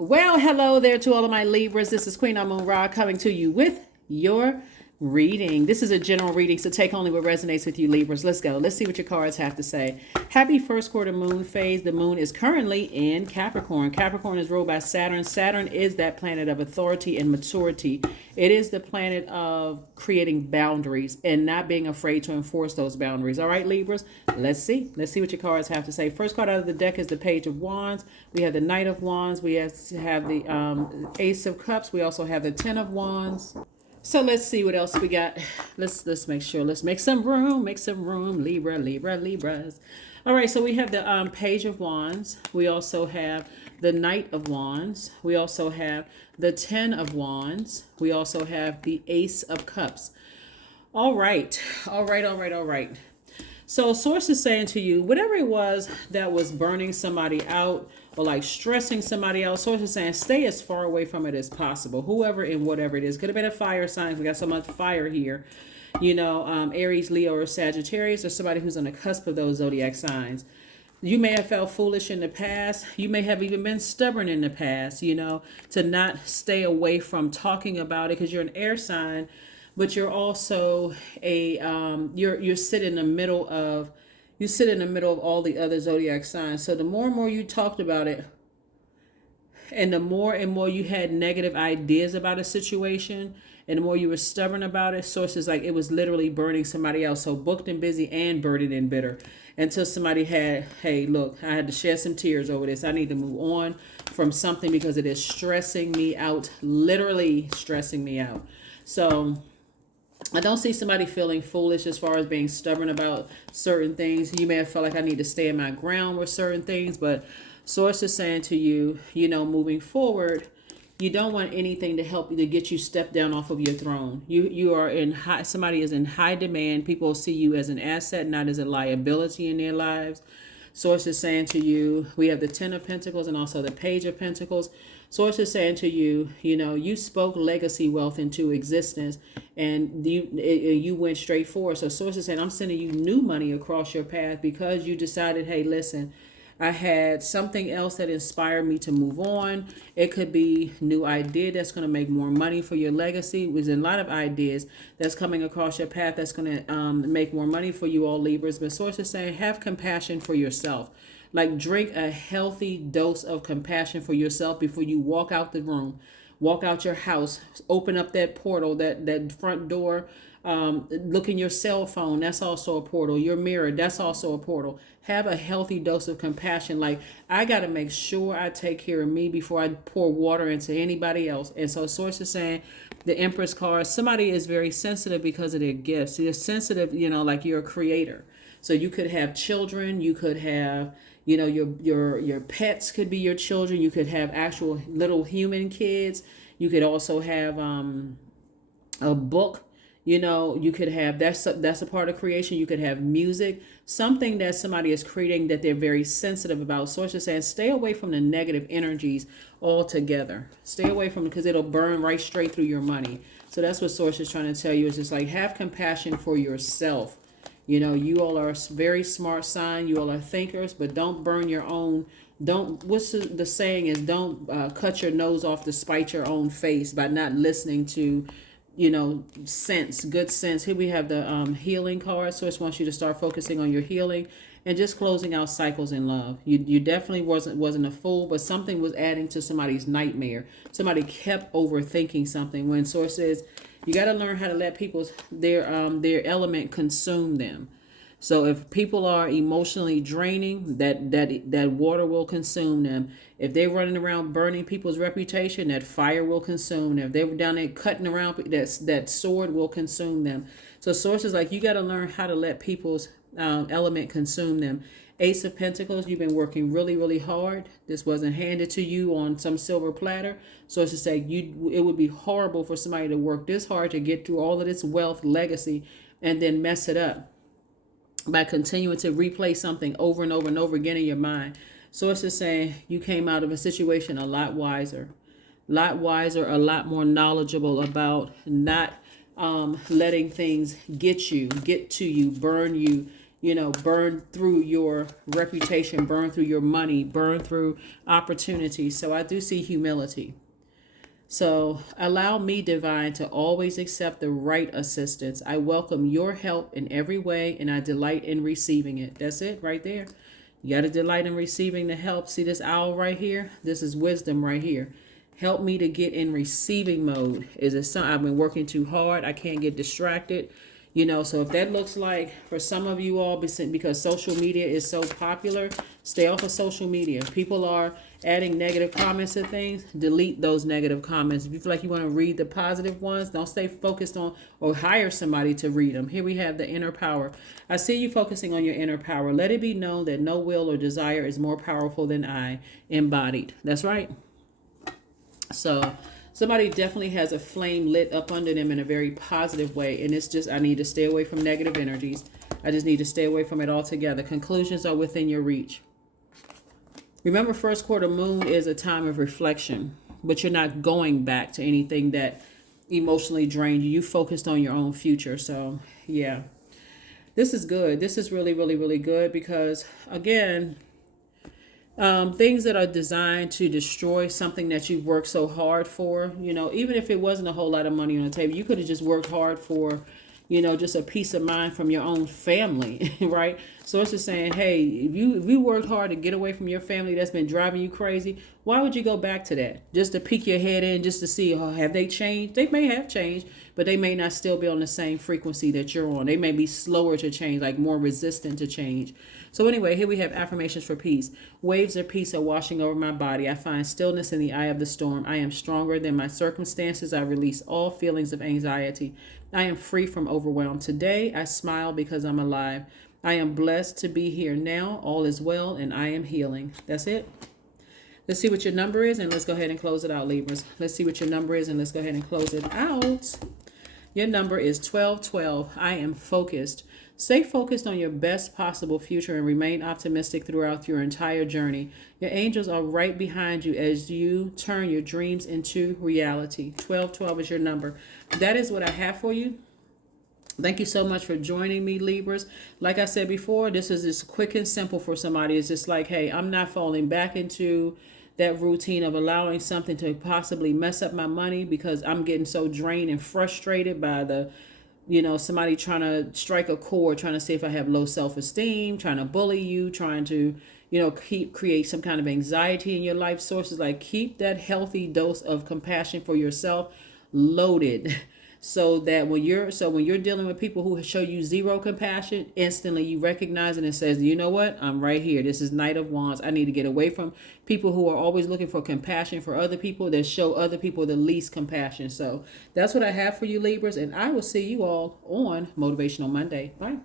Well, hello there to all of my Libras. This is Queen Amun Ra coming to you with your reading. This is a general reading, so take only what resonates with you, Libras. Let's go. Let's see what your cards have to say. Happy first quarter moon phase. The moon is currently in Capricorn. Capricorn is ruled by Saturn. Saturn is that planet of authority and maturity. It is the planet of creating boundaries and not being afraid to enforce those boundaries. All right, Libras, let's see. Let's see what your cards have to say. First card out of the deck is the Page of Wands. We have the Knight of Wands. We have the Ace of Cups. We also have the Ten of Wands. So let's see what else we got. Let's make sure. Let's make some room. Make some room. Libras. All right. So we have the Page of Wands. We also have the Knight of Wands. We also have the Ten of Wands. We also have the Ace of Cups. All right. All right. So Source is saying to you, whatever it was that was burning somebody out or like stressing somebody out, Source is saying stay as far away from it as possible. Whoever and whatever it is. Could have been a fire sign. We got so much fire here. Aries, Leo, or Sagittarius, or somebody who's on the cusp of those zodiac signs. You may have felt foolish in the past. You may have even been stubborn in the past, to not stay away from talking about it because you're an air sign. But you're also you sit in the middle of all the other zodiac signs. So the more and more you talked about it, and the more and more you had negative ideas about a situation, and the more you were stubborn about it, Sources like it was literally burning somebody else. So booked and busy and burdened and bitter, until somebody had, hey, look, I had to shed some tears over this. I need to move on from something because it is stressing me out, literally stressing me out. So I don't see somebody feeling foolish as far as being stubborn about certain things. You may have felt like I need to stay in my ground with certain things, but Source is saying to you, moving forward, you don't want anything to help you to get you stepped down off of your throne. You are in high, somebody is in high demand. People see you as an asset, not as a liability in their lives. Source is saying to you, we have the Ten of Pentacles and also the Page of Pentacles. Source is saying to you, you spoke legacy wealth into existence, and you went straight forward. So Source is saying, I'm sending you new money across your path because you decided, hey, listen, I had something else that inspired me to move on. It could be new idea that's going to make more money for your legacy. There's a lot of ideas that's coming across your path that's going to make more money for you all, Libras. But Source is saying, have compassion for yourself. Like, drink a healthy dose of compassion for yourself before you walk out the room, walk out your house, open up that portal, that front door. Look in your cell phone, that's also a portal. Your mirror, that's also a portal. Have a healthy dose of compassion. Like, I got to make sure I take care of me before I pour water into anybody else. And so Source is saying, the Empress card, somebody is very sensitive because of their gifts. They're sensitive, like you're a creator. So you could have children, you could have, your pets could be your children. You could have actual little human kids. You could also have a book. You could have, that's a part of creation. You could have music, something that somebody is creating that they're very sensitive about. Sources saying, stay away from the negative energies altogether. Stay away from it because it'll burn right straight through your money. So that's what Source is trying to tell you. Is just like, have compassion for yourself. You all are a very smart sign. You all are thinkers, but don't burn your own. What's the saying is, don't cut your nose off to spite your own face by not listening to good sense. Here we have the healing card. So it wants you to start focusing on your healing and just closing out cycles in love. You definitely wasn't a fool, but something was adding to somebody's nightmare. Somebody kept overthinking something. When Source says, you got to learn how to let their element consume them. So if people are emotionally draining, that water will consume them. If they're running around burning people's reputation, that fire will consume them. If they were down there cutting around, that sword will consume them. So Source is like, you got to learn how to let people's element consume them. Ace of Pentacles, you've been working really, really hard. This wasn't handed to you on some silver platter. Source is saying, it would be horrible for somebody to work this hard to get through all of this wealth, legacy, and then mess it up by continuing to replay something over and over and over again in your mind. Source is saying you came out of a situation a lot wiser, a lot more knowledgeable about not letting things get to you, burn you, burn through your reputation, burn through your money, burn through opportunities. So I do see humility. So allow me, divine, to always accept the right assistance. I welcome your help in every way, and I delight in receiving it. That's it right there. You got to delight in receiving the help. See this owl right here? This is wisdom right here. Help me to get in receiving mode. Is it something I've been working too hard? I can't get distracted. So if that looks like for some of you all, because social media is so popular, stay off of social media. People are adding negative comments to things. Delete those negative comments. If you feel like you want to read the positive ones, don't stay focused on or hire somebody to read them. Here we have the inner power. I see you focusing on your inner power. Let it be known that no will or desire is more powerful than I, embodied. That's right. So somebody definitely has a flame lit up under them in a very positive way. And it's just, I need to stay away from negative energies. I just need to stay away from it altogether. Conclusions are within your reach. Remember, first quarter moon is a time of reflection, but you're not going back to anything that emotionally drained you. You focused on your own future. So yeah, this is good. This is really, really, really good because, again, things that are designed to destroy something that you've worked so hard for, even if it wasn't a whole lot of money on the table, you could have just worked hard for, just a peace of mind from your own family, right? So it's just saying, hey, if you worked hard to get away from your family that's been driving you crazy, why would you go back to that? Just to peek your head in, just to see, have they changed? They may have changed, but they may not still be on the same frequency that you're on. They may be slower to change, like more resistant to change. So anyway, here we have affirmations for peace. Waves of peace are washing over my body. I find stillness in the eye of the storm. I am stronger than my circumstances. I release all feelings of anxiety. I am free from overwhelm. Today, I smile because I'm alive. I am blessed to be here now. All is well, and I am healing. That's it. Let's see what your number is, and let's go ahead and close it out, Libras. Let's see what your number is, and let's go ahead and close it out. Your number is 1212. I am focused. Stay focused on your best possible future and remain optimistic throughout your entire journey. Your angels are right behind you as you turn your dreams into reality. 1212 is your number. That is what I have for you. Thank you so much for joining me, Libras. Like I said before, this is just quick and simple for somebody. It's just like, hey, I'm not falling back into that routine of allowing something to possibly mess up my money because I'm getting so drained and frustrated by the somebody trying to strike a chord, trying to see if I have low self-esteem, trying to bully you, trying to, create some kind of anxiety in your life sources. Like, keep that healthy dose of compassion for yourself loaded so that when you're dealing with people who show you zero compassion, instantly you recognize it and says, you know what? I'm right here. This is Knight of Wands. I need to get away from people who are always looking for compassion for other people that show other people the least compassion. So that's what I have for you, Libras, and I will see you all on Motivational Monday. Bye.